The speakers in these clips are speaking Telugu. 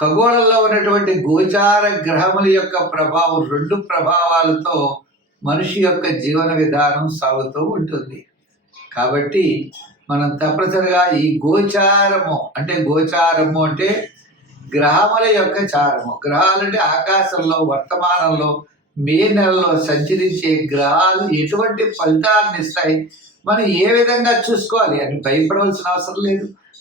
ఖగోళంలో ఉన్నటువంటి గోచార గ్రహముల యొక్క ప్రభావం రెండు ప్రభావాలతో మనిషి యొక్క జీవన విధానం సాగుతూ ఉంటుంది. కాబట్టి మనం తప్పనిసరిగా ఈ గోచారము అంటే గోచారము అంటే గ్రహముల యొక్క చారము. గ్రహాలంటే ఆకాశంలో వర్తమానంలో మే నెలలో సంచరించే గ్రహాలు ఎటువంటి ఫలితాలను ఇస్తాయి మనం ఏ విధంగా చూసుకోవాలి? అని భయపడవలసిన అవసరం లేదు.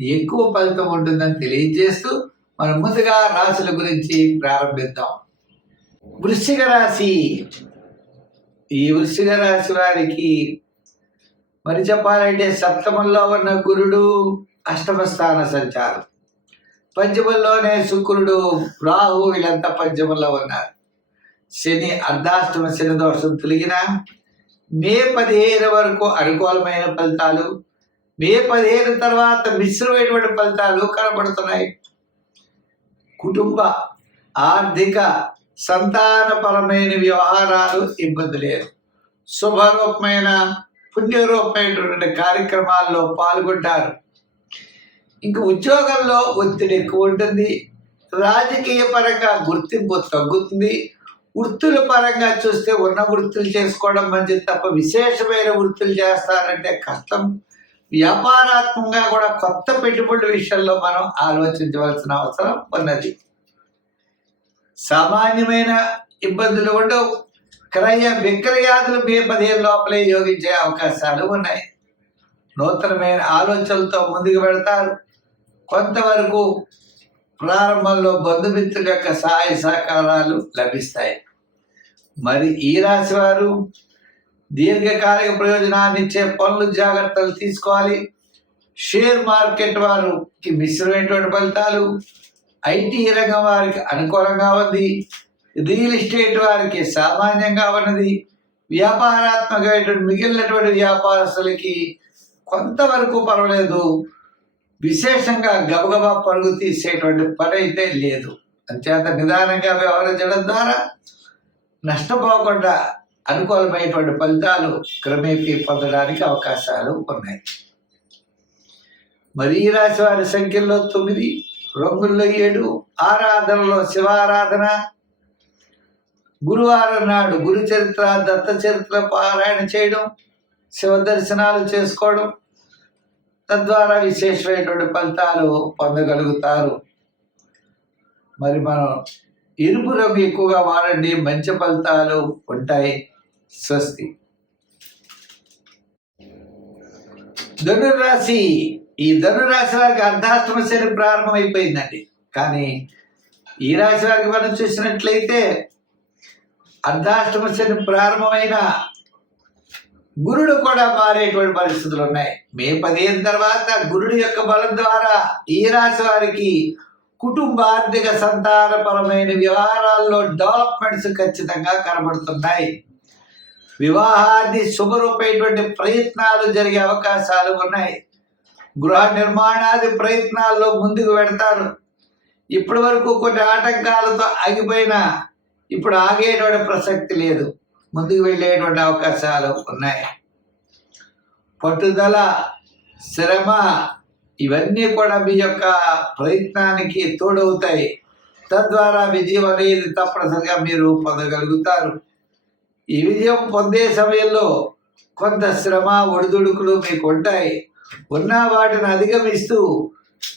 ఎక్కువ ఫలితం ఉంటుందని తెలియజేస్తూ మనం ముందుగా రాశుల గురించి ప్రారంభిద్దాం. వృశ్చిక రాశి. ఈ వృశ్చిక రాశి వారికి మరి చెప్పాలంటే సప్తమంలో ఉన్న గురుడు అష్టమ స్థాన సంచారం. పంచమంలోనే శుక్రుడు రాహు వీళ్ళంతా పంచమంలో ఉన్నారు. శని అర్ధాష్టమ శని దోషం తొలగిన మే పదిహేను వరకు అనుకూలమైన ఫలితాలు మే పదిహేను తర్వాత మిశ్రమైనటువంటి ఫలితాలు కనబడుతున్నాయి. కుటుంబ ఆర్థిక సంతానపరమైన వ్యవహారాలు ఇబ్బంది లేదు. శుభరూపమైన పుణ్యరూపమైనటువంటి కార్యక్రమాల్లో పాల్గొంటారు. ఇంక ఉద్యోగంలో ఒత్తిడి ఎక్కువ ఉంటుంది. రాజకీయ పరంగా గుర్తింపు తగ్గుతుంది. వృత్తుల పరంగా చూస్తే ఉన్న వృత్తులు చేసుకోవడం మంచిది తప్ప విశేషమైన వృత్తులు చేస్తారంటే కష్టం. వ్యాపారాత్మకంగా కూడా కొత్త పెట్టుబడుల విషయంలో మనం ఆలోచించవలసిన అవసరం ఉన్నది. సామాన్యమైన ఇబ్బందులు ఉండవు క్రయ విక్రయాదులు మే పదిహేను లోపలే యోగించే అవకాశాలు ఉన్నాయి. నూతనమైన ఆలోచనలతో ముందుకు పెడతారు కొంతవరకు ప్రారంభంలో బంధుమిత్రుల యొక్క సహాయ సహకారాలు లభిస్తాయి. మరి ఈ రాశి వారు దీర్ఘకాలిక ప్రయోజనాన్ని ఇచ్చే పనులు జాగ్రత్తలు తీసుకోవాలి. షేర్ మార్కెట్ వారికి మిశ్రమైనటువంటి ఫలితాలు ఐటీ రంగం వారికి అనుకూలంగా ఉంది. రియల్ ఎస్టేట్ వారికి సామాన్యంగా ఉన్నది. వ్యాపారాత్మకమైనటువంటి మిగిలినటువంటి వ్యాపారస్తులకి కొంతవరకు పర్వాలేదు. విశేషంగా గబగబా పరుగు తీసేటువంటి పని అయితే లేదు. అంచేత నిదానంగా వ్యవహరించడం ద్వారా నష్టపోకుండా అనుకూలమైనటువంటి ఫలితాలు క్రమేపీ పొందడానికి అవకాశాలు ఉన్నాయి. మరి ఈ రాశి వారి సంఖ్యలో తొమ్మిది రంగుల్లో ఏడు ఆరాధనలో శివారాధన గురువారం నాడు గురు చరిత్ర దత్త చరిత్ర పారాయణ చేయడం శివ దర్శనాలు చేసుకోవడం తద్వారా విశేషమైనటువంటి ఫలితాలు పొందగలుగుతారు. మరి మనం ఎరుపు రంగు ఎక్కువగా వాడండి మంచి ఫలితాలు ఉంటాయి. స్వస్తి. ధనురాశి ఈ ధనురాశి వారికి అర్ధాష్టమ శని ప్రారంభమైపోయిందండి. కానీ ఈ రాశి వారికి మనం చూసినట్లయితే అర్ధాష్టమ శని ప్రారంభమైన గురుడు కూడా మారేటువంటి పరిస్థితులు ఉన్నాయి. మే పదిహేను తర్వాత గురుడు యొక్క బలం ద్వారా ఈ రాశి వారికి కుటుంబ ఆర్థిక సంతానపరమైన వ్యవహారాల్లో డెవలప్మెంట్స్ ఖచ్చితంగా కనబడుతున్నాయి. వివాహాది శుభరూపమైనటువంటి ప్రయత్నాలు జరిగే అవకాశాలు ఉన్నాయి. గృహ నిర్మాణాది ప్రయత్నాల్లో ముందుకు పెడతారు ఇప్పటి వరకు కొన్ని ఆటంకాలతో ఆగిపోయిన ఇప్పుడు ఆగేటువంటి ప్రసక్తి లేదు. ముందుకు వెళ్ళేటువంటి అవకాశాలు ఉన్నాయి. పట్టుదల శ్రమ ఇవన్నీ కూడా మీ యొక్క ప్రయత్నానికి తోడవుతాయి. తద్వారా విజయం అనేది తప్పనిసరిగా మీరు పొందగలుగుతారు. ఈ విజయం పొందే సమయంలో కొంత శ్రమ ఒడిదుడుకులు మీకు ఉంటాయి ఉన్న వాటిని అధిగమిస్తూ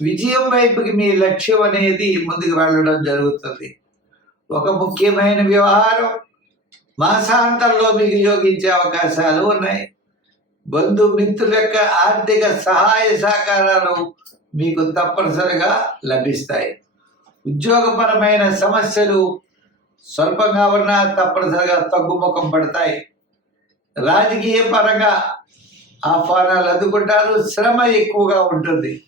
విజయం వైపుకి మీ లక్ష్యం అనేది ముందుకు వెళ్ళడం జరుగుతుంది. ఒక ముఖ్యమైన వ్యవహారం మాసాంతంలో మీకు యోగించే అవకాశాలు ఉన్నాయి. బంధుమిత్రుల యొక్క ఆర్థిక సహాయ సహకారాలు మీకు తప్పనిసరిగా లభిస్తాయి. ఉద్యోగపరమైన సమస్యలు స్వల్పంగా ఉన్నా తప్పనిసరిగా తగ్గుముఖం పడతాయి. రాజకీయ పరంగా ఆహ్వానాలు అందుకుంటారు శ్రమ ఎక్కువగా ఉంటుంది.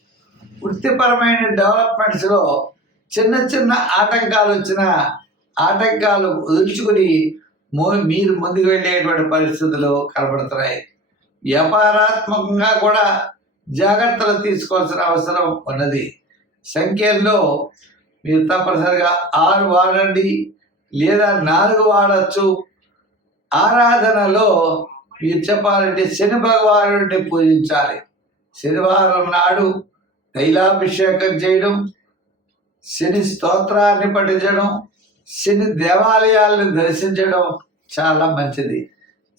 వృత్తిపరమైన డెవలప్మెంట్స్లో చిన్న చిన్న ఆటంకాలు వచ్చిన ఆటంకాలు వదుల్చుకుని మీరు ముందుకు వెళ్ళేటువంటి పరిస్థితులు కనబడుతున్నాయి. వ్యాపారాత్మకంగా కూడా జాగ్రత్తలు తీసుకోవాల్సిన అవసరం ఉన్నది. సంఖ్యల్లో మీరు తప్పనిసరిగా ఆరు వాడండి. లేదా నాలుగు వాడచ్చు. ఆరాధనలో మీరు చెప్పాలంటే శని భగవానుడిని పూజించాలి. శనివారం నాడు తైలాభిషేకం చేయడం శని స్తోత్రాన్ని పఠించడం శని దేవాలయాలను దర్శించడం చాలా మంచిది.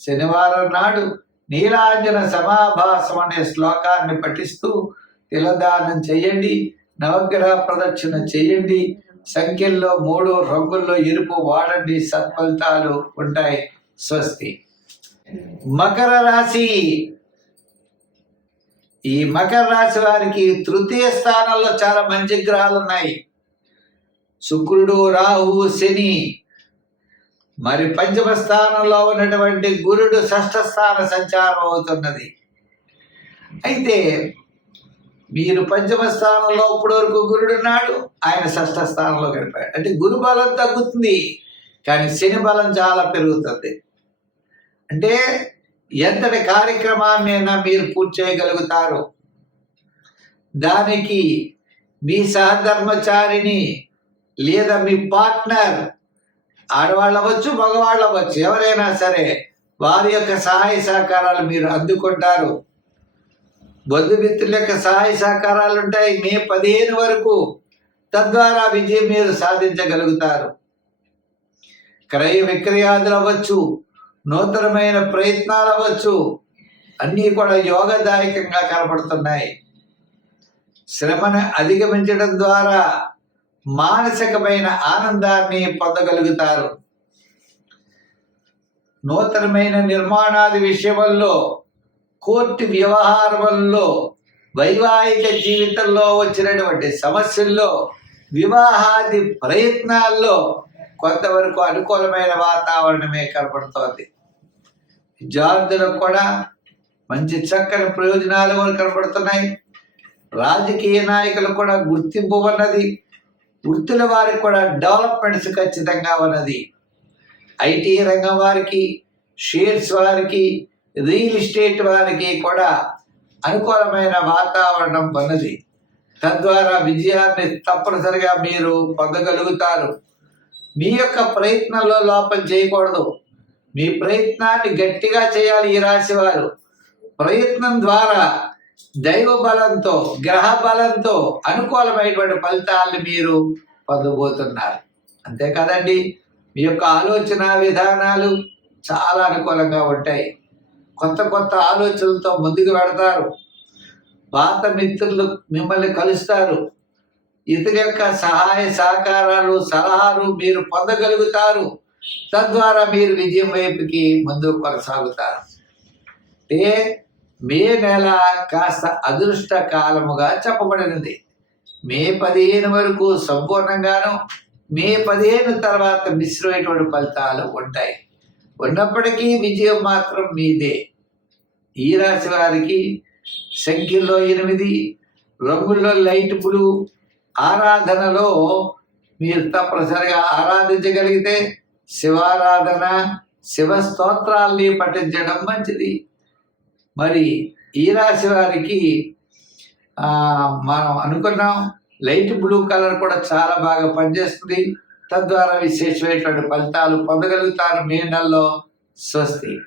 శనివారం నాడు నీలాంజన సమాభాసం అనే శ్లోకాన్ని పఠిస్తూ తిలదానం చేయండి నవగ్రహ ప్రదక్షిణ చేయండి సంఖ్యల్లో మూడు రంగుల్లో ఎరుపు వాడండి సత్ఫలితాలు ఉంటాయి. స్వస్తి. మకర రాశి. ఈ మకర రాశి వారికి తృతీయ స్థానంలో చాలా మంచి గ్రహాలు ఉన్నాయి. శుక్రుడు రాహువు శని. మరి పంచమ స్థానంలో ఉన్నటువంటి గురుడు షష్ఠ స్థాన సంచారం అవుతున్నది. అయితే మీరు పంచమ స్థానంలో ఇప్పటి వరకు గురుడు ఉన్నాడు. ఆయన షష్ఠ స్థానంలో గడిపాడు అంటే గురు బలం తగ్గుతుంది కానీ శని బలం చాలా పెరుగుతుంది. అంటే ఎంతటి కార్యక్రమాన్నైనా మీరు పూర్తి చేయగలుగుతారు. దానికి మీ సహధర్మచారిని లేదా మీ పార్ట్నర్ ఆడవాళ్ళు అవ్వచ్చు మగవాళ్ళు అవ్వచ్చు ఎవరైనా సరే వారి యొక్క సహాయ సహకారాలు మీరు అందుకుంటారు. బంధుమిత్రుల యొక్క సహాయ సహకారాలు ఉంటాయి మే పదిహేను వరకు తద్వారా విజయం మీరు సాధించగలుగుతారు. క్రయ విక్రయాదులు అవ్వచ్చు నూతనమైన ప్రయత్నాలు అవ్వచ్చు అన్నీ కూడా యోగదాయకంగా కనపడుతున్నాయి. శ్రమను అధిగమించడం ద్వారా మానసికమైన ఆనందాన్ని పొందగలుగుతారు. నూతనమైన నిర్మాణాది విషయంలో కోర్టు వ్యవహారంలో వైవాహిక జీవితంలో వచ్చినటువంటి సమస్యల్లో వివాహాది ప్రయత్నాల్లో కొంతవరకు అనుకూలమైన వాతావరణమే కనపడుతోంది. విద్యార్థులకు కూడా మంచి చక్కని ప్రయోజనాలు కనపడుతున్నాయి. రాజకీయ నాయకులకు కూడా గుర్తింపు ఉన్నది. వృత్తుల వారికి కూడా డెవలప్మెంట్స్ ఖచ్చితంగా ఉన్నది. ఐటీ రంగం వారికి షేర్స్ వారికి రియల్ ఎస్టేట్ వారికి కూడా అనుకూలమైన వాతావరణం ఉన్నది. తద్వారా విజయాన్ని తప్పనిసరిగా మీరు పొందగలుగుతారు. మీ యొక్క ప్రయత్నంలో లోపం చేయకూడదు. మీ ప్రయత్నాన్ని గట్టిగా చేయాలి ఈ రాశి వారు ప్రయత్నం ద్వారా దైవ బలంతో గ్రహ బలంతో అనుకూలమైనటువంటి ఫలితాలను మీరు పొందబోతున్నారు. అంతే కదండి మీ యొక్క ఆలోచన విధానాలు చాలా అనుకూలంగా ఉంటాయి. కొత్త కొత్త ఆలోచనలతో ముందుకు పెడతారు పాత మిత్రులు మిమ్మల్ని కలుస్తారు. ఇతర యొక్క సహాయ సహకారాలు సలహాలు మీరు పొందగలుగుతారు. తద్వారా మీరు విజయం వైపుకి ముందుకు కొనసాగుతారు. అంటే మే నెల కాస్త అదృష్ట కాలముగా చెప్పబడినది. మే పదిహేను వరకు సంపూర్ణంగాను మే పదిహేను తర్వాత మిశ్రమైనటువంటి ఫలితాలు ఉంటాయి. ఉన్నప్పటికీ విజయం మాత్రం మీదే. ఈ రాశి వారికి సంఖ్యలో ఎనిమిది రంగుల్లో లైట్ బ్లూ. ఆరాధనలో మీరు తప్పనిసరిగా ఆరాధించగలిగితే శివారాధన శివ స్తోత్రాల్ని పఠించడం మంచిది. మరి ఈ రాశి వారికి మనం అనుకున్నాం లైట్ బ్లూ కలర్ కూడా చాలా బాగా పనిచేస్తుంది. తద్వారా విశేషమైనటువంటి ఫలితాలు పొందగలుగుతారు. మే నెలలో స్వస్తి.